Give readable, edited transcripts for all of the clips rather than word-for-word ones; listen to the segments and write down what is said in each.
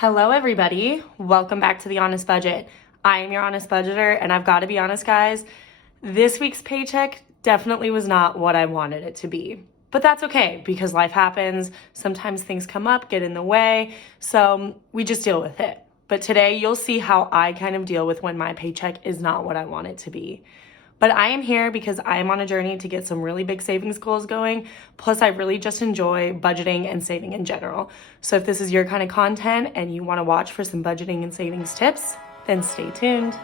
Hello everybody, welcome back to The Honest Budget. I am your honest budgeter, and I've got to be honest guys, this week's paycheck definitely was not what I wanted it to be. But that's okay, because life happens, sometimes things come up, get in the way, so we just deal with it. But today you'll see how I kind of deal with when my paycheck is not what I want it to be. But I am here because I am on a journey to get some really big savings goals going. Plus, I really just enjoy budgeting and saving in general. So if this is your kind of content and you want to watch for some budgeting and savings tips, then stay tuned.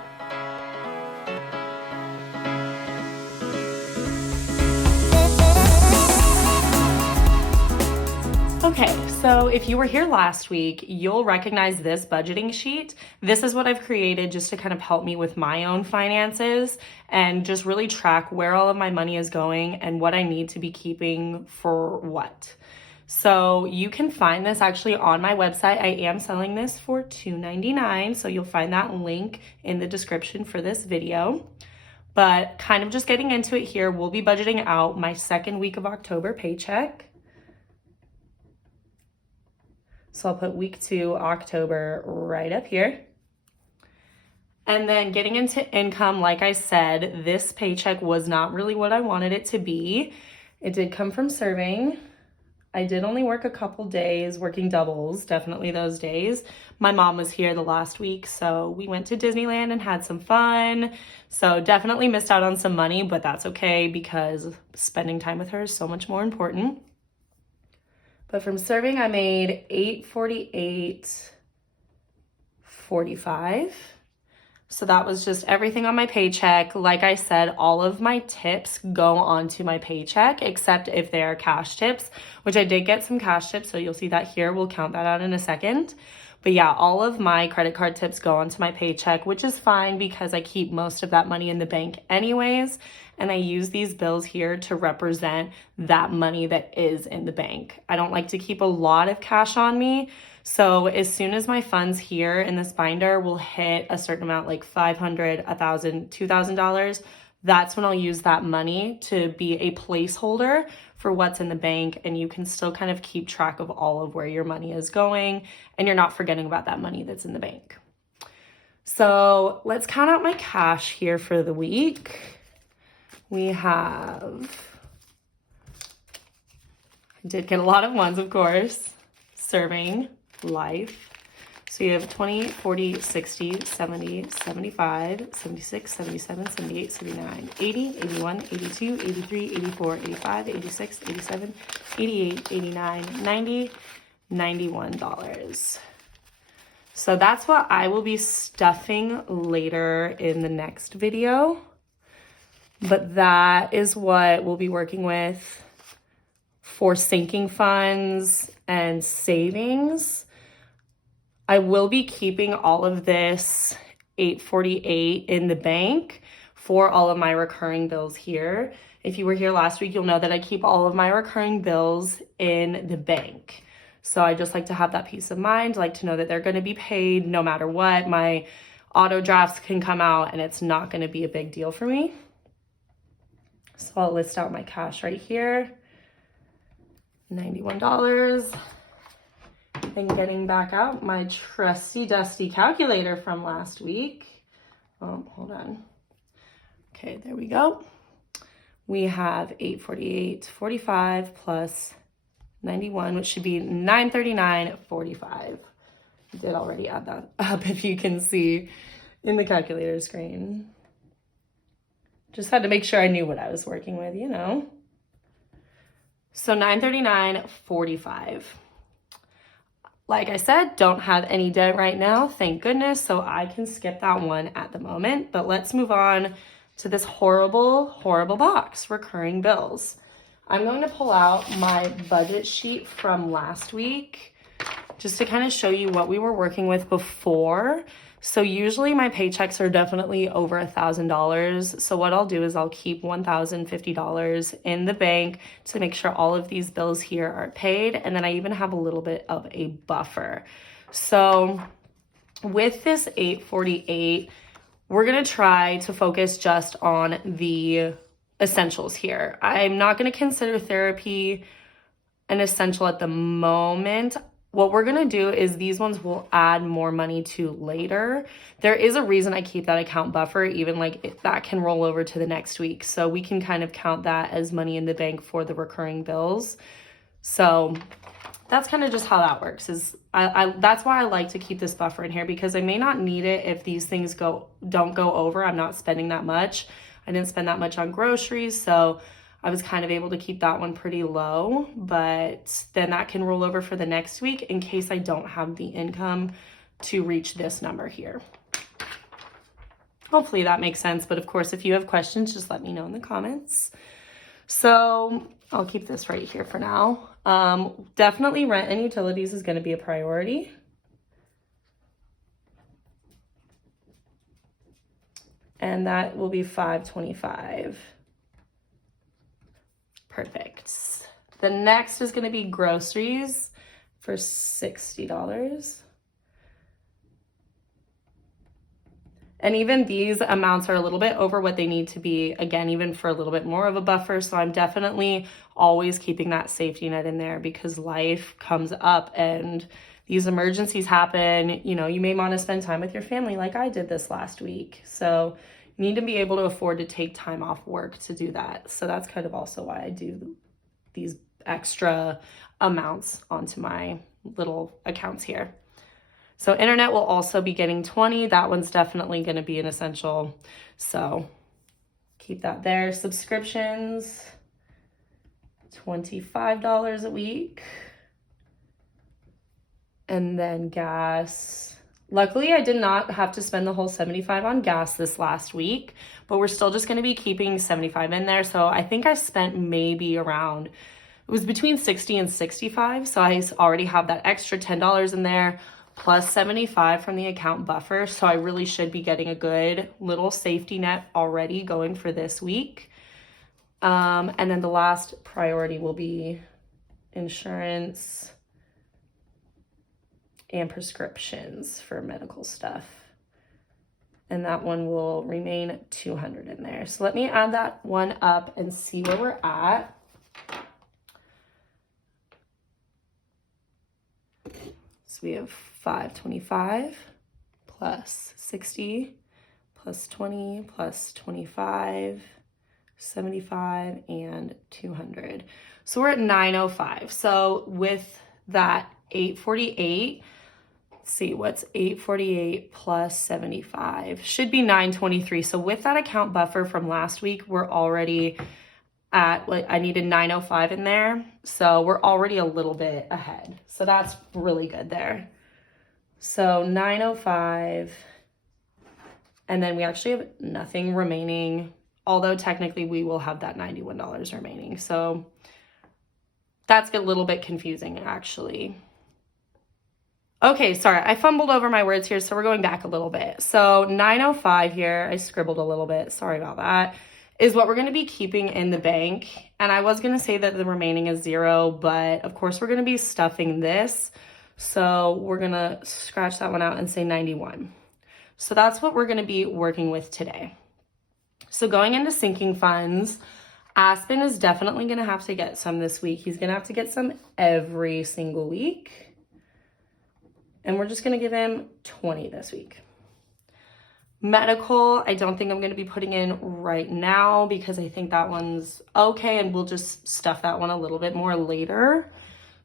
Okay, so if you were here last week, you'll recognize this budgeting sheet. This is what I've created just to kind of help me with my own finances and just really track where all of my money is going and what I need to be keeping for what. So you can find this actually on my website. I am selling this for $2.99, so you'll find that link in the description for this video. But kind of just getting into it here, we'll be budgeting out my second week of October paycheck. So I'll put week 2, October, right up here. And then getting into income, like I said, this paycheck was not really what I wanted it to be. It did come from serving. I did only work a couple days, working doubles, definitely those days. My mom was here the last week, so we went to Disneyland and had some fun. So definitely missed out on some money, but that's okay because spending time with her is so much more important. But from serving, I made $848.45. So that was just everything on my paycheck. Like I said, all of my tips go onto my paycheck, except if they are cash tips, which I did get some cash tips. So you'll see that here. We'll count that out in a second. But yeah, all of my credit card tips go onto my paycheck, which is fine because I keep most of that money in the bank anyways. And I use these bills here to represent that money that is in the bank. I don't like to keep a lot of cash on me. So as soon as my funds here in this binder will hit a certain amount, like $500, $1,000, $2,000, that's when I'll use that money to be a placeholder for what's in the bank. And you can still kind of keep track of all of where your money is going, and you're not forgetting about that money that's in the bank. So let's count out my cash here for the week. We have, I did get a lot of ones, of course, serving, life. So you have 20, 40, 60, 70, 75, 76, 77, 78, 79, 80, 81, 82, 83, 84, 85, 86, 87, 88, 89, 90, $91. So that's what I will be stuffing later in the next video. But that is what we'll be working with for sinking funds and savings. I will be keeping all of this $848 in the bank for all of my recurring bills here. If you were here last week, you'll know that I keep all of my recurring bills in the bank. So I just like to have that peace of mind, like to know that they're going to be paid no matter what. My auto drafts can come out and it's not going to be a big deal for me. So I'll list out my cash right here. $91. And getting back out my trusty dusty calculator from last week. Oh, hold on. Okay, there we go. We have $848.45 plus 91, which should be $939.45. I did already add that up, if you can see in the calculator screen. Just had to make sure I knew what I was working with, you know. So $939.45. Like I said, don't have any debt right now, thank goodness, so I can skip that one at the moment. But let's move on to this horrible, horrible box, recurring bills. I'm going to pull out my budget sheet from last week just to kind of show you what we were working with before. So usually my paychecks are definitely over $1,000. So what I'll do is I'll keep $1,050 in the bank to make sure all of these bills here are paid. And then I even have a little bit of a buffer. So with this $848, we're going to try to focus just on the essentials here. I'm not going to consider therapy an essential at the moment. what we're going to do is these ones will add more money to later. There is a reason I keep that account buffer, even like that can roll over to the next week. So we can kind of count that as money in the bank for the recurring bills. So that's kind of just how that works. Is that's why I like to keep this buffer in here, because I may not need it if these things don't go over. I'm not spending that much. I didn't spend that much on groceries, so I was kind of able to keep that one pretty low, but then that can roll over for the next week in case I don't have the income to reach this number here. Hopefully that makes sense, but of course, if you have questions, just let me know in the comments. So I'll keep this right here for now. Definitely rent and utilities is going to be a priority. And that will be $525. Perfect. The next is going to be groceries for $60. And even these amounts are a little bit over what they need to be, again, even for a little bit more of a buffer. So I'm definitely always keeping that safety net in there, because life comes up and these emergencies happen. You know, you may want to spend time with your family like I did this last week. So you need to be able to afford to take time off work to do that. So that's kind of also why I do these extra amounts onto my little accounts here. So internet will also be getting 20. That one's definitely going to be an essential. So keep that there. Subscriptions, $25 a week. And then gas. Luckily, I did not have to spend the whole $75 on gas this last week, but we're still just going to be keeping $75 in there. So I think I spent maybe around, it was between $60 and $65. So I already have that extra $10 in there, plus $75 from the account buffer. So I really should be getting a good little safety net already going for this week. And then the last priority will be insurance and prescriptions for medical stuff. And that one will remain $200 in there. So let me add that one up and see where we're at. So we have $525 plus 60 plus 20 plus 25, 75, and 200. So we're at $905. So with that $848, let's see, what's $848 plus 75? Should be $923. So with that account buffer from last week, we're already at, like, I needed $905 in there. So we're already a little bit ahead. So that's really good there. So $905, and then we actually have nothing remaining, although technically we will have that $91 remaining. So that's a little bit confusing, actually. Okay, sorry, I fumbled over my words here, so we're going back a little bit. So $905 here, I scribbled a little bit, sorry about that, is what we're going to be keeping in the bank. And I was going to say that the remaining is $0, but of course we're going to be stuffing this. So we're going to scratch that one out and say 91. So that's what we're going to be working with today. So going into sinking funds, Aspen is definitely going to have to get some this week. He's going to have to get some every single week. And we're just going to give him 20 this week. Medical, I don't think I'm going to be putting in right now because I think that one's okay, and we'll just stuff that one a little bit more later.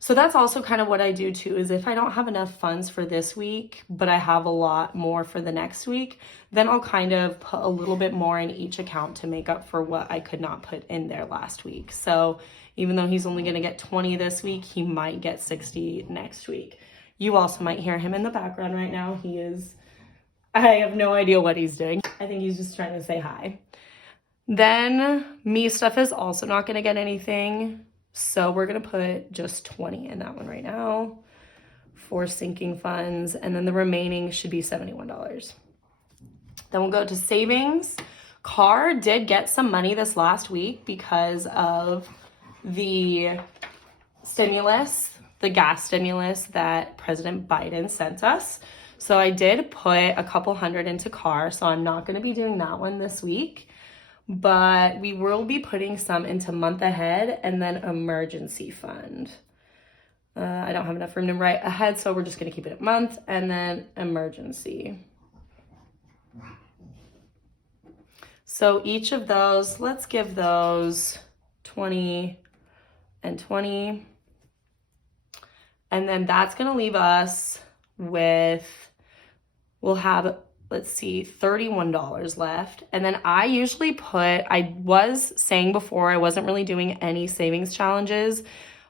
So that's also kind of what I do too, is if I don't have enough funds for this week, but I have a lot more for the next week, then I'll kind of put a little bit more in each account to make up for what I could not put in there last week. So even though he's only going to get 20 this week, he might get 60 next week. You also might hear him in the background right now. I have no idea what he's doing. I think he's just trying to say hi. Then me stuff is also not going to get anything. So we're going to put just 20 in that one right now for sinking funds. And then the remaining should be $71. Then we'll go to savings. Car did get some money this last week because of the stimulus, the gas stimulus that President Biden sent us. So I did put a couple hundred into car. So I'm not going to be doing that one this week. But we will be putting some into month ahead and then emergency fund. I don't have enough room to write ahead, so we're just gonna keep it at month, and then emergency. So each of those, let's give those 20 and 20. And then that's gonna leave us with, we'll have, let's see, $31 left. And then I usually I was saying before I wasn't really doing any savings challenges,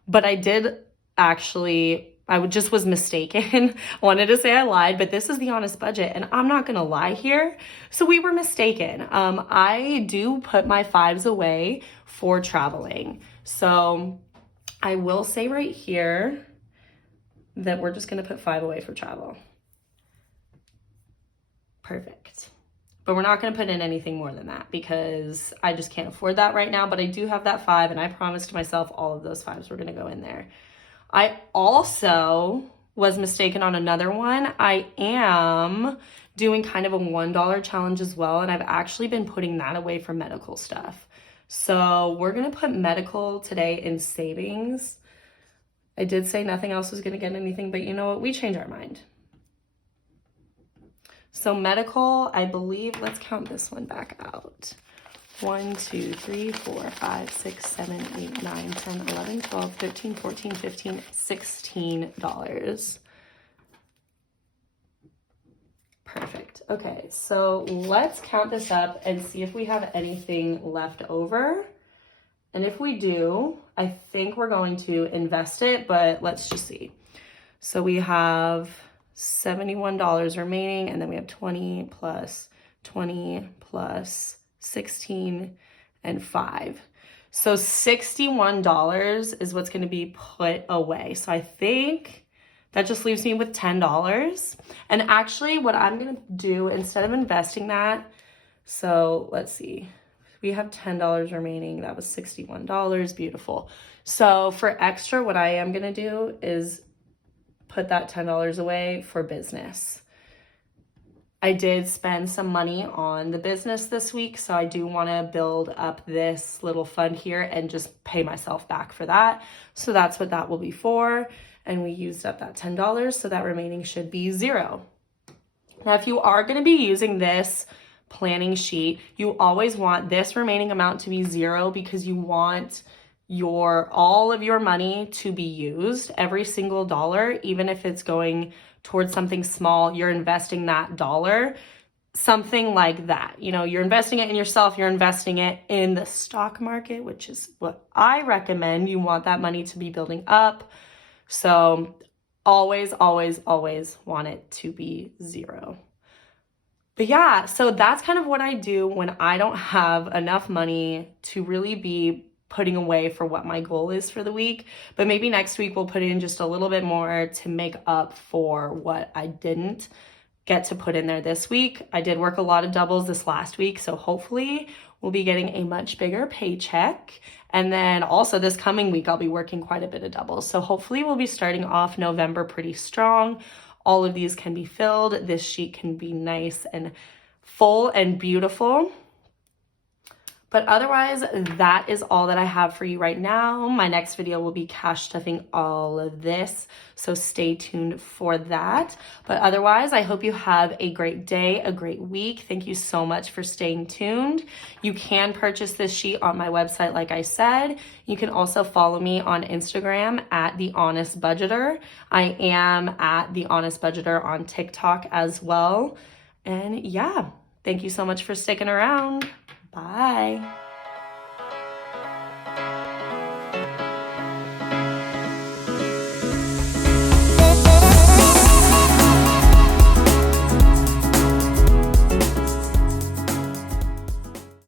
but I did actually, just was mistaken. Wanted to say I lied, but this is the honest budget and I'm not gonna lie here. So we were mistaken. I do put my fives away for traveling. So I will say right here that we're just gonna put 5 away for travel. Perfect. But we're not gonna put in anything more than that because I just can't afford that right now, but I do have that 5 and I promised myself all of those 5s were gonna go in there. I also was mistaken on another one. I am doing kind of a $1 challenge as well, and I've actually been putting that away for medical stuff. So we're gonna put medical today in savings. I did say nothing else was gonna get anything, but you know what? We change our mind. So medical, I believe, let's count this one back out. 1, 2, 3, 4, 5, 6, 7, 8, 9, 10, 11, 12, 13, 14, 15, $16. Perfect. Okay, so let's count this up and see if we have anything left over. And if we do, I think we're going to invest it, but let's just see. So we have $71 remaining, and then we have 20 plus 20 plus 16 and 5. So $61 is what's going to be put away. So I think that just leaves me with $10. And actually what I'm going to do instead of investing that, so let's see, we have $10 remaining. That was $61. Beautiful. So for extra, what I am going to do is put that $10 away for business. I did spend some money on the business this week, so I do want to build up this little fund here and just pay myself back for that. So that's what that will be for. And we used up that $10, so that remaining should be $0. Now, if you are going to be using this planning sheet, you always want this remaining amount to be $0 because you want all of your money to be used, every single dollar, even if it's going towards something small, you're investing that dollar, something like that. You know, you're investing it in yourself, you're investing it in the stock market, which is what I recommend. You want that money to be building up. So always, always, always want it to be $0. But yeah, so that's kind of what I do when I don't have enough money to really be putting away for what my goal is for the week. But maybe next week we'll put in just a little bit more to make up for what I didn't get to put in there this week. I did work a lot of doubles this last week, so hopefully we'll be getting a much bigger paycheck. And then also this coming week, I'll be working quite a bit of doubles. So hopefully we'll be starting off November pretty strong. All of these can be filled. This sheet can be nice and full and beautiful. But otherwise, that is all that I have for you right now. My next video will be cash stuffing all of this, so stay tuned for that. But otherwise, I hope you have a great day, a great week. Thank you so much for staying tuned. You can purchase this sheet on my website, like I said. You can also follow me on Instagram at The Honest Budgeter. I am at The Honest Budgeter on TikTok as well. And yeah, thank you so much for sticking around. Bye.